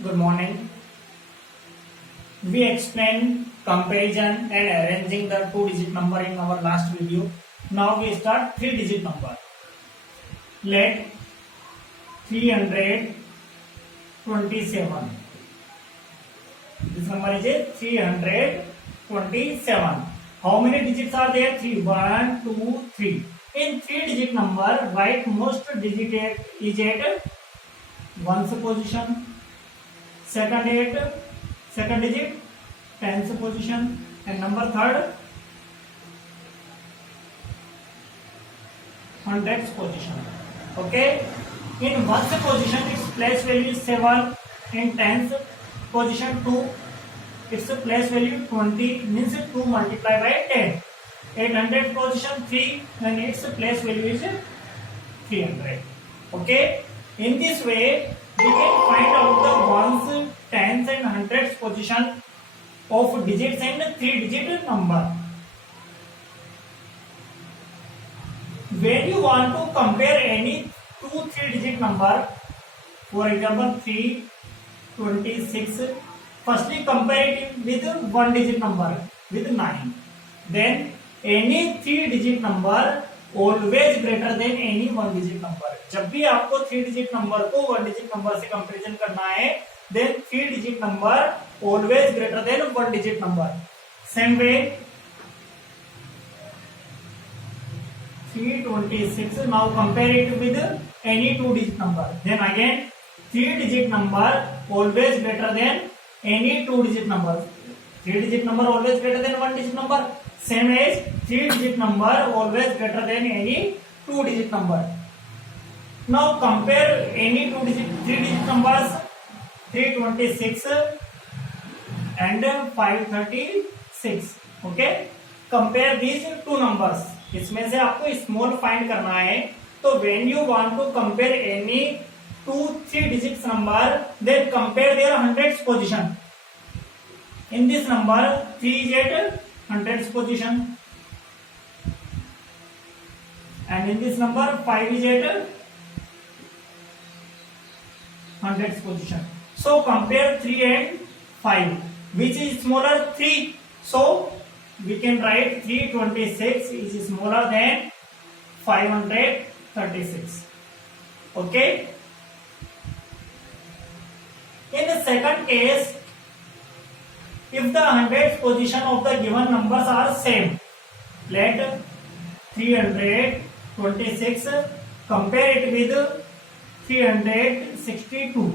Good morning. We explained comparison and arranging the two-digit number in our last video. Now we start three-digit number. Let 327. This number is 327. How many digits are there? 3. 1, 2, 3. In three-digit number, write most digit is at ones position. Second digit, tens position, and number third, hundreds position. Okay. In ones position, its place value is 7. In tens position 2, its place value 20. Means 2 multiplied by 10. In hundreds position 3, then its place value is 300. Okay. In this way, we can find out the ones, tens and hundreds position of digits and three-digit number. When you want to compare any two three-digit number, for example 326, firstly compare it with one-digit number with 9. Then any three-digit number always greater than any one digit number. जब भी आपको three digit number को one digit number से comparison करना है, then three digit number always greater than one digit number. Same way 326, now compare it with any two digit number. Then again three digit number always greater than any two digit number. Three digit number always greater than one digit number. Same as three digit number always greater than any two digit number. Now compare any three digit numbers 326 and 536. Okay, compare these two numbers. इसमें से आपको small find करना है. तो when you want to compare any two three digits number, then compare their hundreds position. In this number 3 is at hundreds position, and in this number 5 is at hundreds position. So compare 3 and 5. Which is smaller? 3. So we can write 326 is smaller than 536. Okay. In the second case, if the hundreds position of the given numbers are same, let 326 compare it with 362.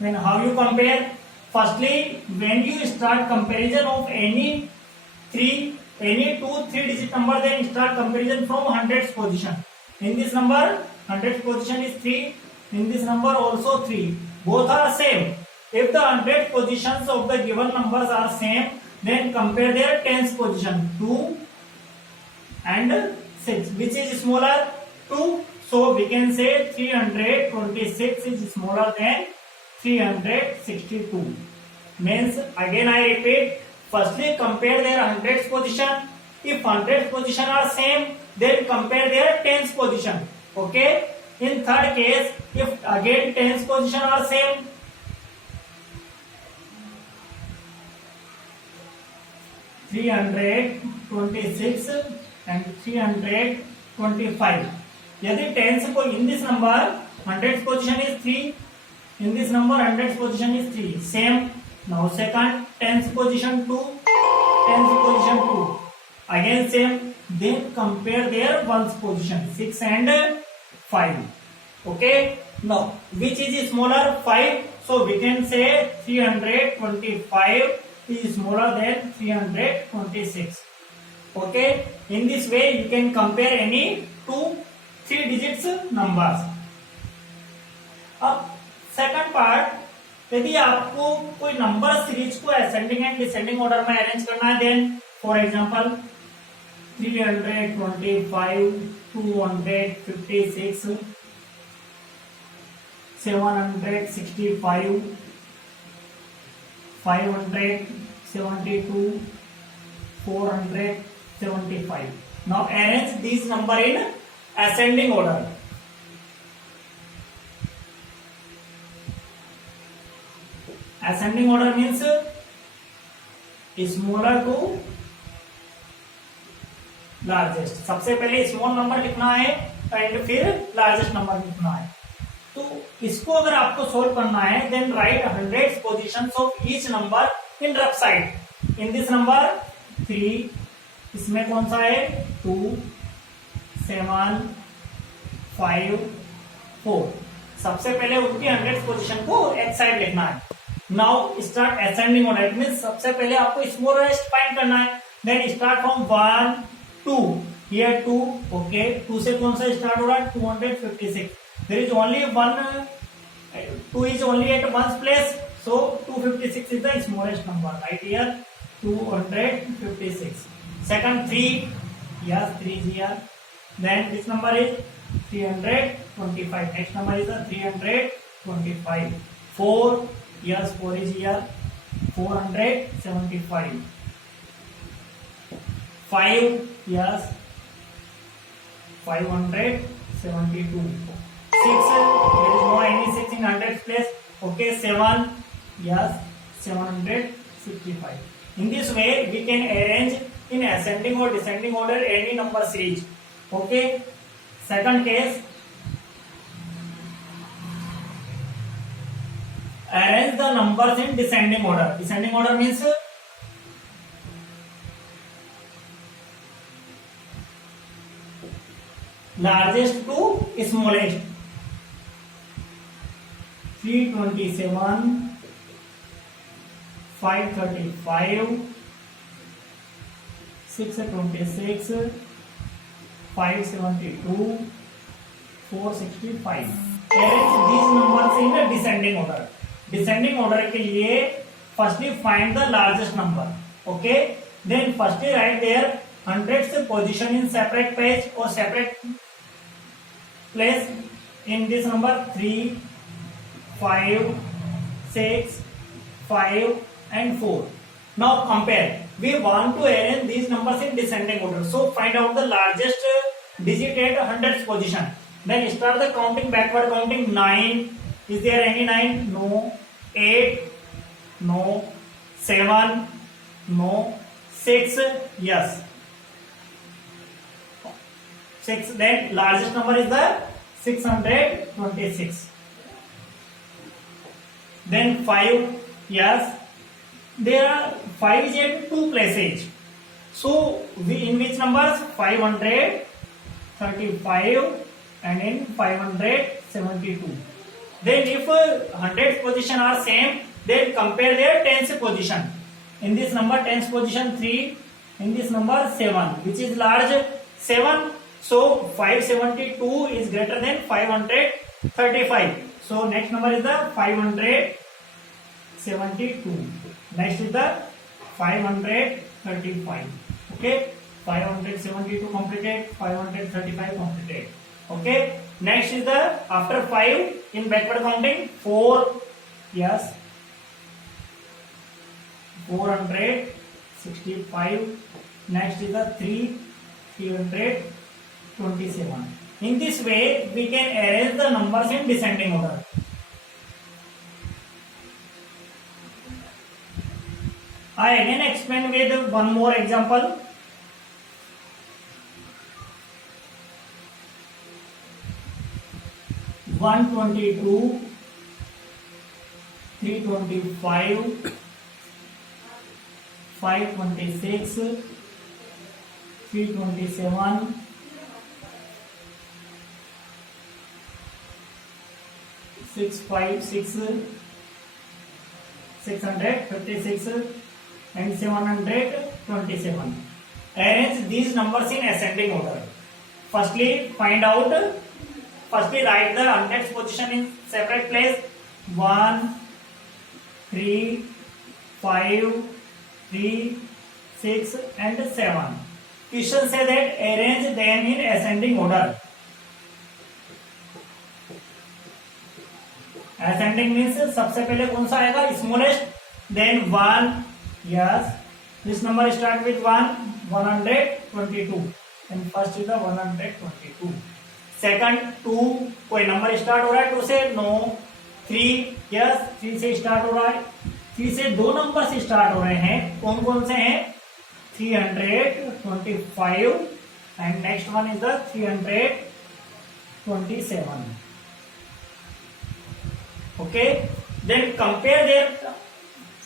Then how you compare? Firstly, when you start comparison of any two three digit number, then start comparison from hundreds position. In this number, hundreds position is 3. In this number also 3. Both are same. If the hundred positions of the given numbers are same, then compare their tens position 2 and 6. Which is smaller? 2. So we can say 326 is smaller than 362. Means again I repeat, firstly compare their hundreds position. If hundreds position are same, then compare their tens position. Okay. In third case, if again tens position are same, 326 and 325. यदि tens को in this number hundreds position is 3, in this number hundreds position is 3. Same. Now second tens position 2, tens position 2. Again same. Then compare their ones position 6 and 5. Okay. Now which is smaller? 5. So we can say 325 is smaller than 326. Okay. In this way you can compare any two three digits numbers. अब second part, यदि आपको कोई number series को ascending and descending order में arrange करना है, then for example 325, 256, 765, 572, 475. Now arrange these number in ascending order. Ascending order means smaller to largest, सबसे पहले स्मॉल नंबर लिखना है एंड फिर लार्जेस्ट नंबर लिखना है। तो इसको अगर आपको सोल्व करना है then write 100 positions of each number in rough side. In this number 3, इसमें कौन सा है 2, 7, 5, 4। सबसे पहले उनकी 100 पोजीशन को एक साइड लिखना है। Now start ascending order, it means सबसे पहले आपको स्मॉलेस्ट फाइंड करना है। Then start from 1, 2, here 2, okay 2 से कौन सा स्टार्ट हो रहा है 256। There is only one, 2 is only at one's place, so 256 is the smallest number, right here 256. Second 3, yes 3 is here. Then this number is 325. Next number is the 325. 4, yes 4 is here 475. 5, yes 572. 6, there is no any 6 in 100 place, okay 7, yes 765. In this way we can arrange in ascending or descending order any number series, okay. Second case, arrange the numbers in descending order. Descending order means largest to smallest. 327, 535, 626, 572, 465. Arrange these numbers in a descending order. Descending order के लिए firstly find the largest number, okay. Then firstly write their hundreds position in separate page or separate place. In this number 3, 5, 6, 5 and 4. Now compare. We want to arrange these numbers in descending order. So find out the largest digit at hundreds position. Then start the counting, backward counting. 9. Is there any 9? No. 8. No. 7. No. 6. Yes. 6. Then largest number is the 626. Then 5. Yes. There are 5 is at 2 places. So in which numbers? 535 and in 572. Then if 100 position are same, then compare their tens position. In this number tens position 3, in this number 7, which is large 7. So 572 is greater than 535. So next number is the 572. Next is the 535. Okay, 572 completed, 535 completed. Okay, next is the after 5 in backward counting 4. Yes, 465. Next is the 327. In this way we can arrange the numbers in descending order. I again explain with one more example. One 22, 325, 526, 327, 656, 656 and 727. Arrange these numbers in ascending order. Firstly write the hundreds position in separate place. 1, 3, 5, 3, 6 and 7. Question say that arrange them in ascending order. Ascending means सबसे पहले कौन सा आएगा smallest, then 1. Yes, this number start with 1, 122, and first is the 122. Second 2, कोई number start हो रहा है 2 से? No. 3, यस 3 से स्टार्ट हो रहा है। 3 से 2 नंबर से स्टार्ट हो रहे हैं, कौन कौन से हैं? 325 and next one is the 327. Okay, then compare there,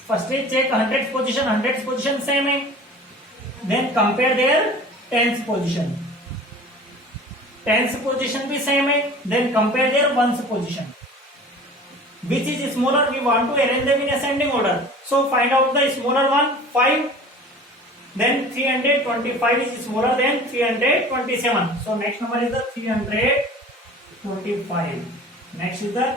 firstly check 100th position, 100th position same है, then compare there 10th position, 10th position भी सेम है, then compare there 1st position. Which is smaller? We want to arrange them in ascending order. So find out the smaller one, 5. Then 325 is smaller than 327. So next number is the 325. Next is the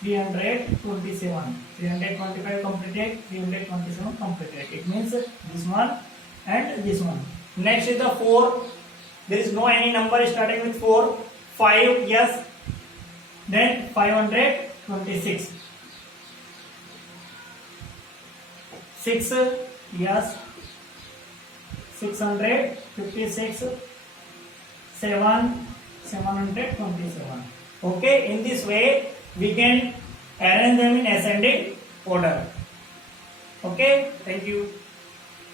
327. 325 completed, 327 completed. It means this one and this one. Next is the 4. There is no any number starting with 4. 5, yes. Then 526. 6, yes. 656. 7, 727. Okay, in this way we can arrange them in ascending order. Okay, thank you.